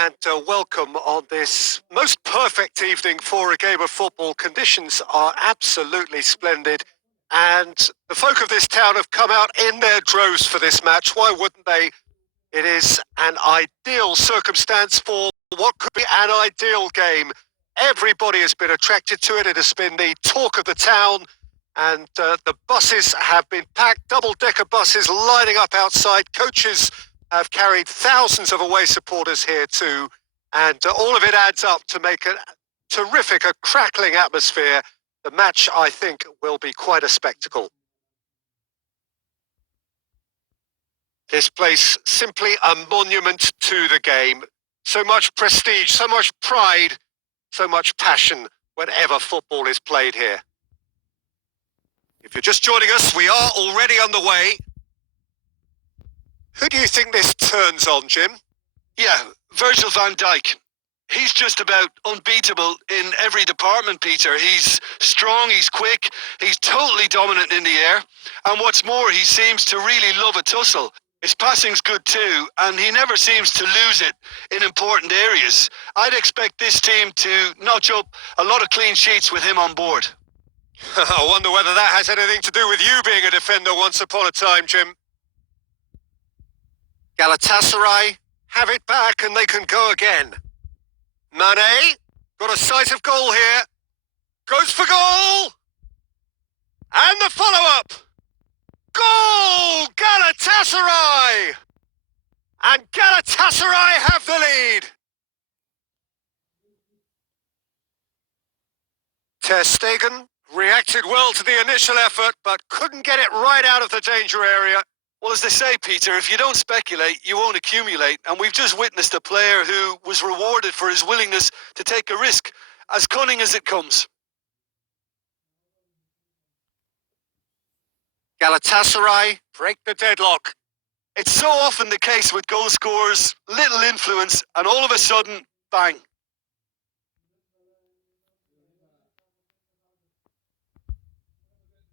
and welcome on this most perfect evening for a game of football. Conditions are absolutely splendid, and the folk of this town have come out in their droves for this match. Why wouldn't they? It is an ideal circumstance for what could be an ideal game. Everybody has been attracted to it. It has been the talk of the town, and the buses have been packed, double-decker buses lining up outside. Coaches have carried thousands of away supporters here too, and all of it adds up to make a terrific, a crackling atmosphere. The match, I think, will be quite a spectacle. This place, simply a monument to the game. So much prestige, so much pride, so much passion whenever football is played here. If you're just joining us, we are already underway. Who do you think this turns on, Jim? Yeah, Virgil van Dijk. He's just about unbeatable in every department, Peter. He's strong, he's quick, he's totally dominant in the air. And what's more, he seems to really love a tussle. His passing's good too, and he never seems to lose it in important areas. I'd expect this team to notch up a lot of clean sheets with him on board. I wonder whether that has anything to do with you being a defender once upon a time, Jim. Galatasaray have it back and they can go again. Mane, got a sight of goal here. Goes for goal! And the follow-up! Goal! Galatasaray! And Galatasaray have the lead! Ter Stegen reacted well to the initial effort, but couldn't get it right out of the danger area. Well, as they say, Peter, if you don't speculate, you won't accumulate. And we've just witnessed a player who was rewarded for his willingness to take a risk, as cunning as it comes. Galatasaray break the deadlock. It's so often the case with goal scorers, little influence, and all of a sudden, bang.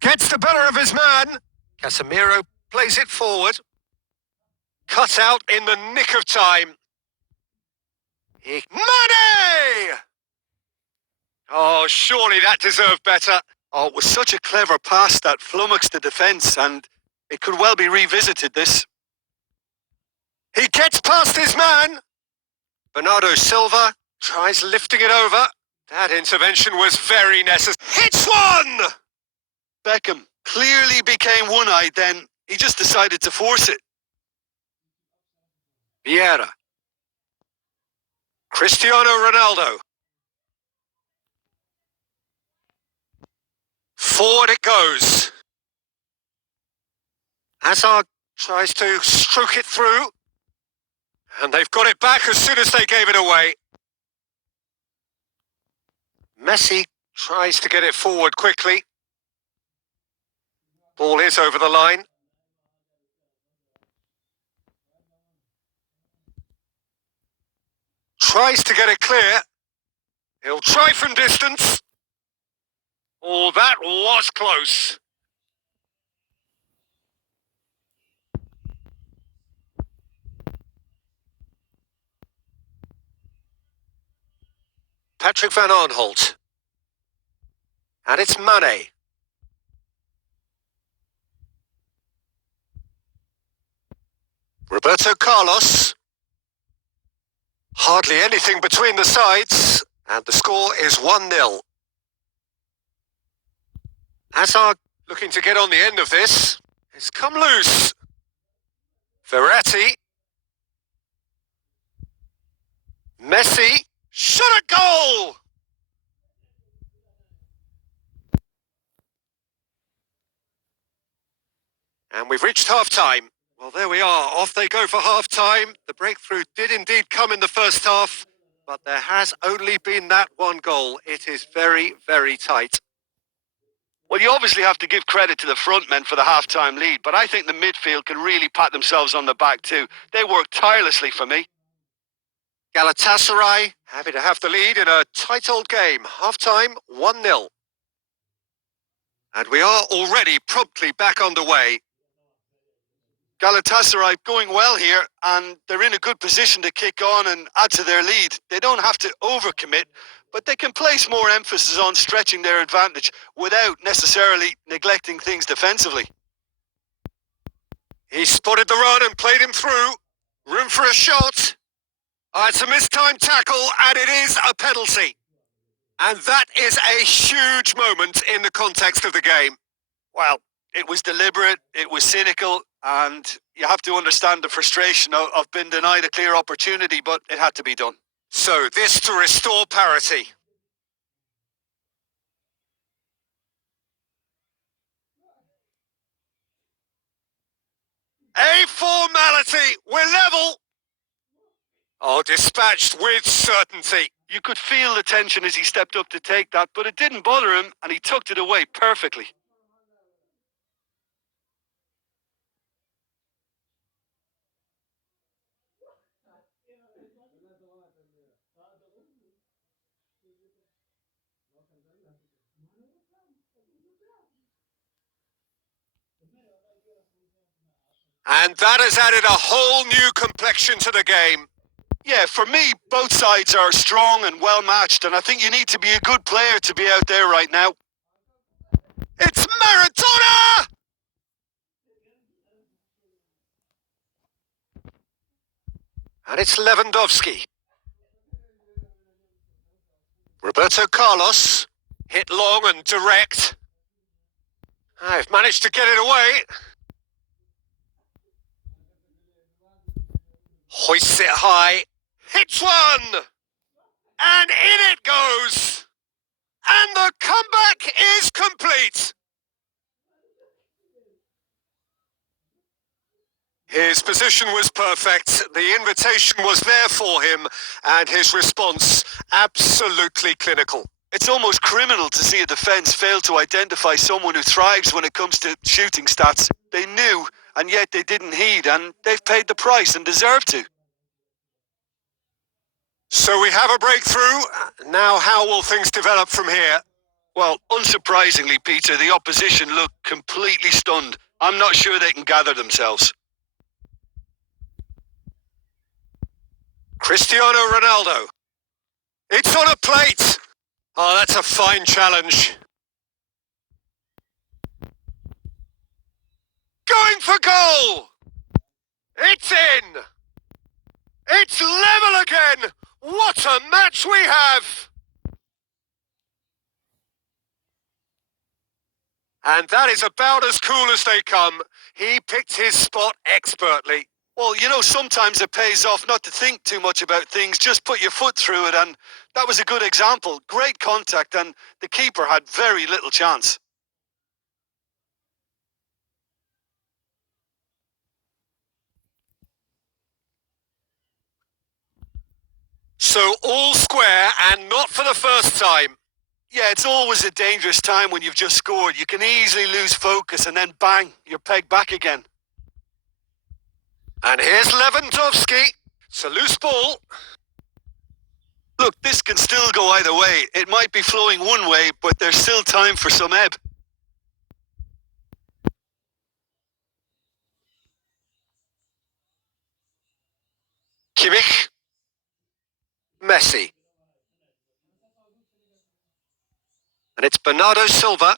Gets the better of his man. Casemiro plays it forward. Cut out in the nick of time. Mane! Oh, surely that deserved better. Oh, it was such a clever pass that flummoxed the defence, and it could well be revisited, this. He gets past his man. Bernardo Silva tries lifting it over. That intervention was very necessary. Hits one! Beckham clearly became one-eyed then. He just decided to force it. Vieira. Cristiano Ronaldo. Forward it goes. Hazard tries to stroke it through. And they've got it back as soon as they gave it away. Messi tries to get it forward quickly. Ball is over the line. Tries to get it clear. He'll try from distance. Oh, that was close. Patrick van Aanholt. And it's Mane. Roberto Carlos. Hardly anything between the sides, and the score is 1-0. Hazard looking to get on the end of this. It's come loose. Verratti. Messi. Shot at goal! And we've reached half-time. Well, there we are. Off they go for half-time. The breakthrough did indeed come in the first half, but there has only been that one goal. It is very, very tight. Well, you obviously have to give credit to the front men for the half-time lead, but I think the midfield can really pat themselves on the back too. They worked tirelessly for me. Galatasaray happy to have the lead in a tight old game. Half-time, 1-0. And we are already promptly back underway. Galatasaray going well here, and they're in a good position to kick on and add to their lead. They don't have to overcommit, but they can place more emphasis on stretching their advantage without necessarily neglecting things defensively. He spotted the run and played him through. Room for a shot. It's a mistimed tackle, and it is a penalty. And that is a huge moment in the context of the game. Well, it was deliberate, it was cynical, and you have to understand the frustration of being denied a clear opportunity, but it had to be done. So this to restore parity. A formality. We're level. Dispatched with certainty. You could feel the tension as he stepped up to take that, but it didn't bother him, and he tucked it away perfectly. And that has added a whole new complexion to the game. Yeah, for me, both sides are strong and well matched, and I think you need to be a good player to be out there right now. It's Maradona! And it's Lewandowski. Roberto Carlos, hit long and direct. I've managed to get it away. Hoists it high, hits one, and in it goes. And the comeback is complete. His position was perfect, the invitation was there for him, and his response absolutely clinical. It's almost criminal to see a defence fail to identify someone who thrives when it comes to shooting stats. They knew, and yet they didn't heed, and they've paid the price and deserve to. So we have a breakthrough. Now how will things develop from here? Well, unsurprisingly, Peter, the opposition look completely stunned. I'm not sure they can gather themselves. Cristiano Ronaldo. It's on a plate. Oh, that's a fine challenge. Going for goal. It's in. It's level again. What a match we have. And that is about as cool as they come. He picked his spot expertly. Well, you know, sometimes it pays off not to think too much about things, just put your foot through it, and that was a good example. Great contact, and the keeper had very little chance. So all square, and not for the first time. Yeah, it's always a dangerous time when you've just scored. You can easily lose focus, and then bang, you're pegged back again. And here's Lewandowski. It's a loose ball. Look, this can still go either way. It might be flowing one way, but there's still time for some ebb. Kimmich. Messi. And it's Bernardo Silva.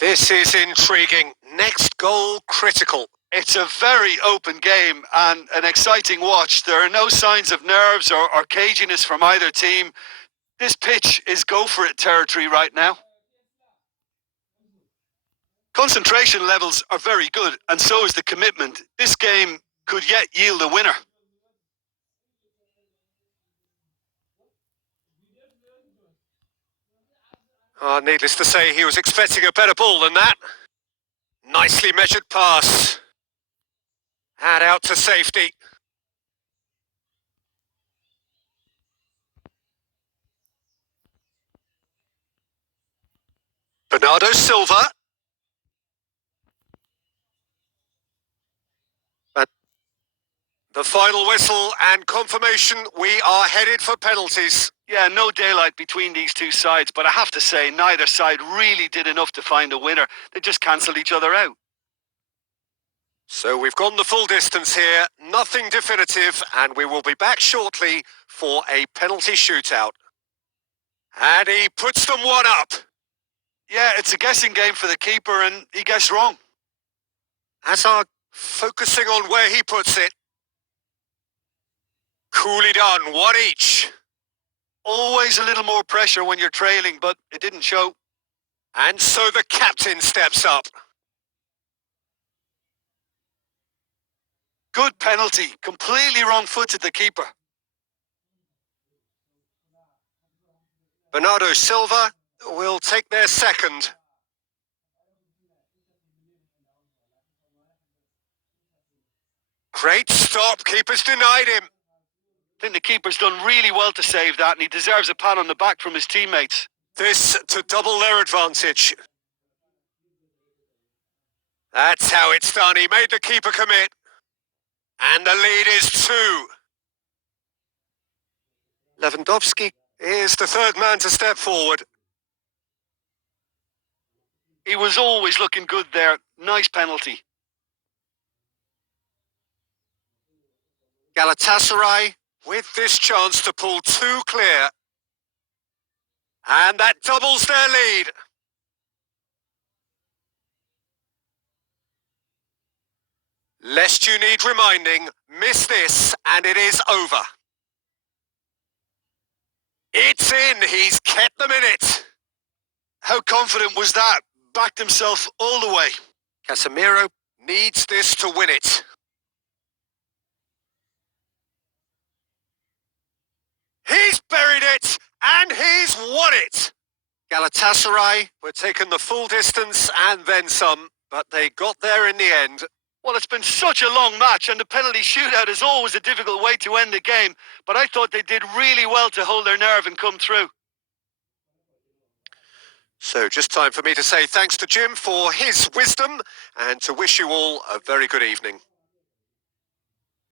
This is intriguing. Next goal critical. It's a very open game and an exciting watch. There are no signs of nerves or caginess from either team. This pitch is go-for-it territory right now. Concentration levels are very good, and so is the commitment. This game could yet yield a winner. Needless to say, he was expecting a better ball than that. Nicely measured pass. And out to safety. Bernardo Silva. And the final whistle and confirmation, we are headed for penalties. Yeah, no daylight between these two sides, but I have to say, neither side really did enough to find a winner. They just cancelled each other out. So we've gone the full distance here, nothing definitive, and we will be back shortly for a penalty shootout. And he puts them one up. Yeah, it's a guessing game for the keeper, and he guessed wrong. Hazard focusing on where he puts it. Coolly done, one each. Always a little more pressure when you're trailing, but it didn't show. And so the captain steps up. Good penalty. Completely wrong-footed the keeper. Bernardo Silva will take their second. Great stop, keeper's denied him. I think the keeper's done really well to save that, and he deserves a pat on the back from his teammates. This to double their advantage. That's how it's done. He made the keeper commit. And the lead is 2. Lewandowski is the third man to step forward. He was always looking good there. Nice penalty. Galatasaray with this chance to pull 2 clear. And that doubles their lead. Lest you need reminding, miss this and it is over. It's in, he's kept them in it. How confident was that? Backed himself all the way. Casemiro needs this to win it. He's buried it and he's won it. Galatasaray were taking the full distance and then some, but they got there in the end. Well, it's been such a long match, and the penalty shootout is always a difficult way to end the game, but I thought they did really well to hold their nerve and come through. So just time for me to say thanks to Jim for his wisdom and to wish you all a very good evening.